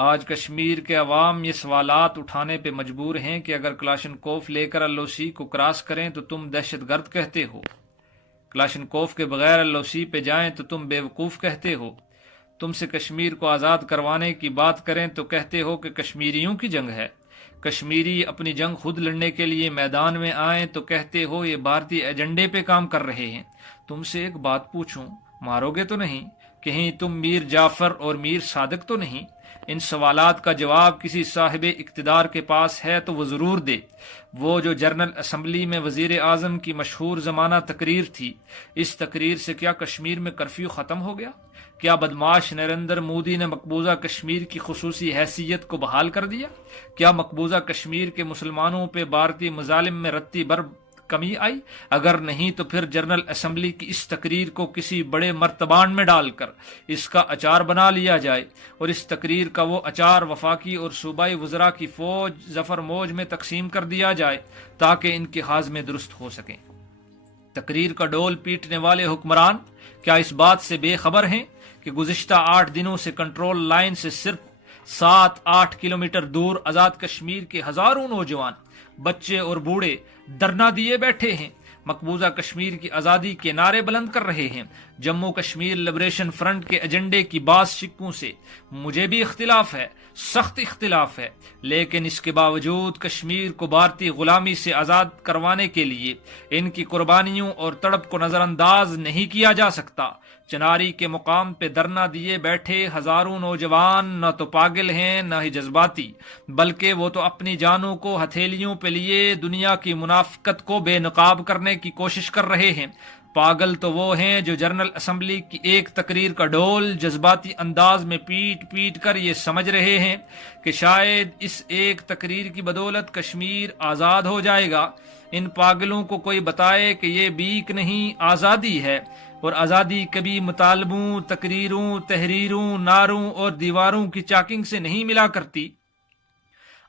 آج کشمیر کے عوام یہ سوالات اٹھانے پہ مجبور ہیں کہ اگر کلاشنکوف لے کر LOC کو کراس کریں تو تم دہشت گرد کہتے ہو، کلاشنکوف کے بغیر LOC پہ جائیں تو تم بیوقوف کہتے ہو، تم سے کشمیر کو آزاد کروانے کی بات کریں تو کہتے ہو کہ کشمیریوں کی جنگ ہے، کشمیری اپنی جنگ خود لڑنے کے لیے میدان میں آئیں تو کہتے ہو یہ بھارتی ایجنڈے پہ کام کر رہے ہیں۔ تم سے ایک بات پوچھوں، مارو گے تو نہیں؟ کہیں تم میر جعفر اور میر صادق تو نہیں؟ ان سوالات کا جواب کسی صاحب اقتدار کے پاس ہے تو وہ ضرور دے۔ وہ جو جنرل اسمبلی میں وزیر اعظم کی مشہور زمانہ تقریر تھی، اس تقریر سے کیا کشمیر میں کرفیو ختم ہو گیا؟ کیا بدماش نریندر مودی نے مقبوضہ کشمیر کی خصوصی حیثیت کو بحال کر دیا؟ کیا مقبوضہ کشمیر کے مسلمانوں پہ بھارتی مظالم میں رتی بھر کمی آئی؟ اگر نہیں تو پھر جنرل اسمبلی کی اس تقریر کو کسی بڑے مرتبان میں ڈال کر اس کا اچار بنا لیا جائے اور اس تقریر کا وہ اچار وفاقی اور صوبائی وزراء کی فوج ظفر موج میں تقسیم کر دیا جائے تاکہ ان کے ہاضمے درست ہو سکیں۔ تقریر کا ڈول پیٹنے والے حکمران کیا اس بات سے بے خبر ہیں کہ گزشتہ 8 دنوں سے کنٹرول لائن سے صرف 7-8 کلومیٹر دور آزاد کشمیر کے ہزاروں نوجوان، بچے اور بوڑھے دھرنا دیے بیٹھے ہیں، مقبوضہ کشمیر کی آزادی کے نعرے بلند کر رہے ہیں؟ جموں کشمیر لبریشن فرنٹ کے ایجنڈے کی بعض شقوں سے مجھے بھی اختلاف ہے، سخت اختلاف ہے، لیکن اس کے باوجود کشمیر کو بھارتی غلامی سے آزاد کروانے کے لیے ان کی قربانیوں اور تڑپ کو نظر انداز نہیں کیا جا سکتا۔ چناری کے مقام پہ دھرنا دیے بیٹھے ہزاروں نوجوان نہ تو پاگل ہیں نہ ہی جذباتی، بلکہ وہ تو اپنی جانوں کو ہتھیلیوں پہ لیے دنیا کی منافقت کو بے نقاب کرنے کی کوشش کر رہے ہیں۔ پاگل تو وہ ہیں جو جنرل اسمبلی کی ایک تقریر کا ڈول جذباتی انداز میں پیٹ پیٹ کر یہ سمجھ رہے ہیں کہ شاید اس ایک تقریر کی بدولت کشمیر آزاد ہو جائے گا۔ ان پاگلوں کو کوئی بتائے کہ یہ بیک نہیں، آزادی ہے، اور آزادی کبھی مطالبوں، تقریروں، تحریروں، نعروں اور دیواروں کی چاکنگ سے نہیں ملا کرتی۔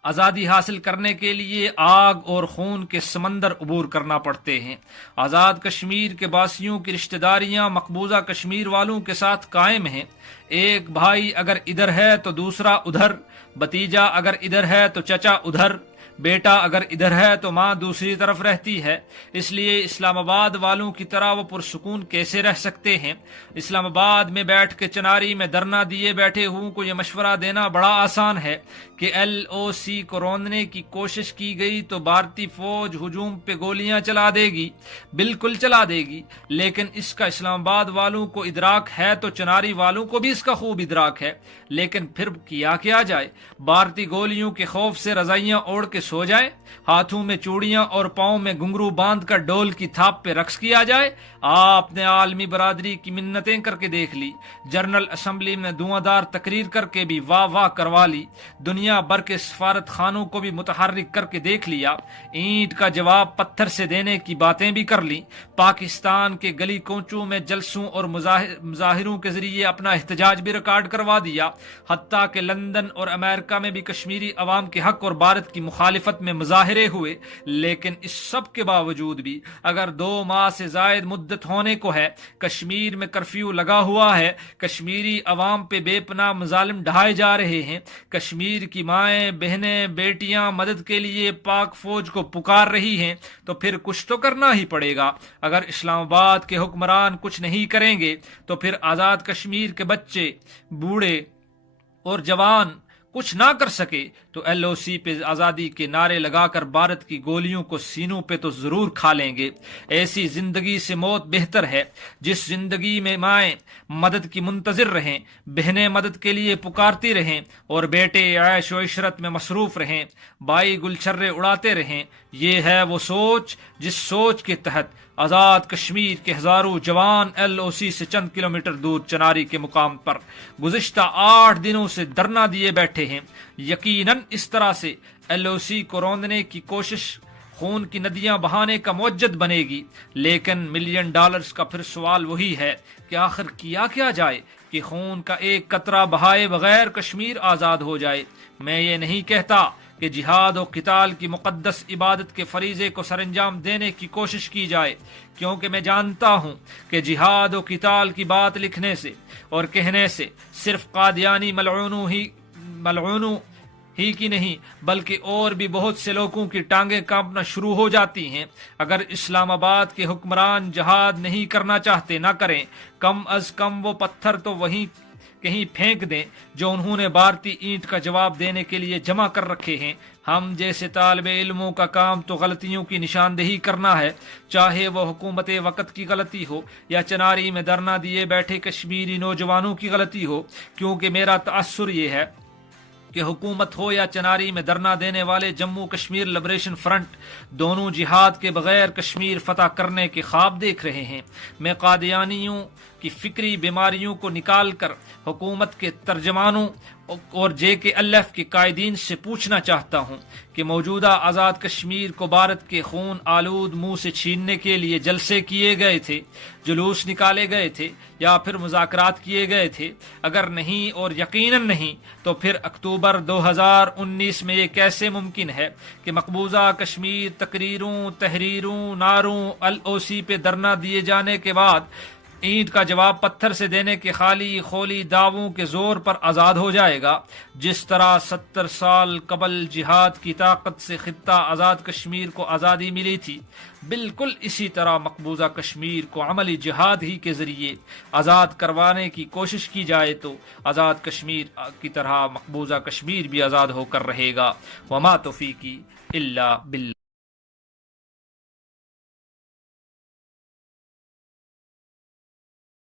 آزادی حاصل کرنے کے لیے آگ اور خون کے سمندر عبور کرنا پڑتے ہیں۔ آزاد کشمیر کے باسیوں کی رشتہ داریاں مقبوضہ کشمیر والوں کے ساتھ قائم ہیں۔ ایک بھائی اگر ادھر ہے تو دوسرا ادھر، بھتیجا اگر ادھر ہے تو چچا ادھر، بیٹا اگر ادھر ہے تو ماں دوسری طرف رہتی ہے۔ اس لیے اسلام آباد والوں کی طرح وہ پرسکون کیسے رہ سکتے ہیں؟ اسلام آباد میں بیٹھ کے چناری میں دھرنا دیے بیٹھے ہوں کو یہ مشورہ دینا بڑا آسان ہے کہ LOC کو روندنے کی کوشش کی گئی تو بھارتی فوج ہجوم پہ گولیاں چلا دے گی، بالکل چلا دے گی، لیکن اس کا اسلام آباد والوں کو ادراک ہے تو چناری والوں کو بھی اس کا خوب ادراک ہے، لیکن پھر کیا جائے؟ بھارتی گولیوں کے خوف سے رضائیاں اوڑھ کے سو جائے، ہاتھوں میں چوڑیاں اور پاؤں میں گھنگرو باندھ کر ڈول کی تھاپ پہ رقص کیا جائے؟ آپ نے عالمی برادری کی منتیں کر کے دیکھ لی، جنرل اسمبلی میں دھواں دار تقریر کر کے بھی واہ واہ کروا لی، دنیا بھر کے سفارت خانوں کو بھی متحرک کر کے دیکھ لیا، اینٹ کا جواب پتھر سے دینے کی باتیں بھی کر لی، پاکستان کے گلی کوچوں میں جلسوں اور مظاہروں کے ذریعے اپنا احتجاج بھی ریکارڈ کروا دیا، حتیٰ کہ لندن اور امریکہ میں بھی کشمیری عوام کے حق اور بھارت کی مخالفت میں مظاہرے ہوئے۔ لیکن اس سب کے باوجود بھی اگر 2 ماہ سے زائد مدت ہونے کو ہے، کشمیر میں کرفیو لگا ہوا ہے، کشمیری عوام پہ بے پناہ مظالم ڈھائے جا رہے ہیں، کشمیر کی مائیں، بہنیں، بیٹیاں مدد کے لیے پاک فوج کو پکار رہی ہیں، تو پھر کچھ تو کرنا ہی پڑے گا۔ اگر اسلام آباد کے حکمران کچھ نہیں کریں گے تو پھر آزاد کشمیر کے بچے، بوڑھے اور جوان کچھ نہ کر سکے تو LOC پہ آزادی کے نعرے لگا کر بھارت کی گولیوں کو سینوں پہ تو ضرور کھا لیں گے۔ ایسی زندگی سے موت بہتر ہے جس زندگی میں مائیں مدد کی منتظر رہیں، بہنیں مدد کے لیے پکارتی رہیں اور بیٹے عیش و عشرت میں مصروف رہیں، بھائی گلچھرے اڑاتے رہیں۔ یہ ہے وہ سوچ جس سوچ کے تحت آزاد کشمیر کے ہزاروں جوان LOC سے چند کلومیٹر دور چناری کے مقام پر گزشتہ 8 دنوں سے دھرنا دیے بیٹھے ہیں۔ یقیناً اس طرح سے LOC کو روندنے کی کوشش خون کی ندیاں بہانے کا موجد بنے گی، لیکن $1 ملین کا پھر سوال وہی ہے کہ آخر کیا جائے کہ خون کا ایک قطرہ بہائے بغیر کشمیر آزاد ہو جائے۔ میں یہ نہیں کہتا کہ جہاد و قتال کی مقدس عبادت کے فریضے کو سر انجام دینے کی کوشش کی جائے، کیونکہ میں جانتا ہوں کہ جہاد و قتال کی بات لکھنے سے اور کہنے سے صرف قادیانی ملعونوں ہی ملعونوں ہی کی نہیں بلکہ اور بھی بہت سے لوگوں کی ٹانگیں کانپنا شروع ہو جاتی ہیں۔ اگر اسلام آباد کے حکمران جہاد نہیں کرنا چاہتے نہ کریں، کم از کم وہ پتھر تو وہیں کہیں پھینک دیں جو انہوں نے بھارتی اینٹ کا جواب دینے کے لیے جمع کر رکھے ہیں۔ ہم جیسے طالب علموں کا کام تو غلطیوں کی نشاندہی کرنا ہے، چاہے وہ حکومت وقت کی غلطی ہو یا چناری میں دھرنا دیے بیٹھے کشمیری نوجوانوں کی غلطی ہو، کیونکہ میرا تاثر یہ ہے کہ حکومت ہو یا چناری میں دھرنا دینے والے جموں کشمیر لبریشن فرنٹ دونوں جہاد کے بغیر کشمیر فتح کرنے کے خواب دیکھ رہے ہیں۔ میں قادیانیوں کی فکری بیماریوں کو نکال کر حکومت کے ترجمانوں اور JKLF کے قائدین سے پوچھنا چاہتا ہوں کہ موجودہ آزاد کشمیر کو بھارت کے خون آلود منہ سے چھیننے کے لیے جلسے کیے گئے تھے، جلوس نکالے گئے تھے یا پھر مذاکرات کیے گئے تھے؟ اگر نہیں اور یقیناً نہیں تو پھر اکتوبر 2019 میں یہ کیسے ممکن ہے کہ مقبوضہ کشمیر تقریروں، تحریروں، نعروں، LOC پہ دھرنا دیے جانے کے بعد اینٹ کا جواب پتھر سے دینے کے خالی خولی دعووں کے زور پر آزاد ہو جائے گا؟ جس طرح 70 سال قبل جہاد کی طاقت سے خطہ آزاد کشمیر کو آزادی ملی تھی، بالکل اسی طرح مقبوضہ کشمیر کو عملی جہاد ہی کے ذریعے آزاد کروانے کی کوشش کی جائے تو آزاد کشمیر کی طرح مقبوضہ کشمیر بھی آزاد ہو کر رہے گا۔ وما توفیقی الا باللہ۔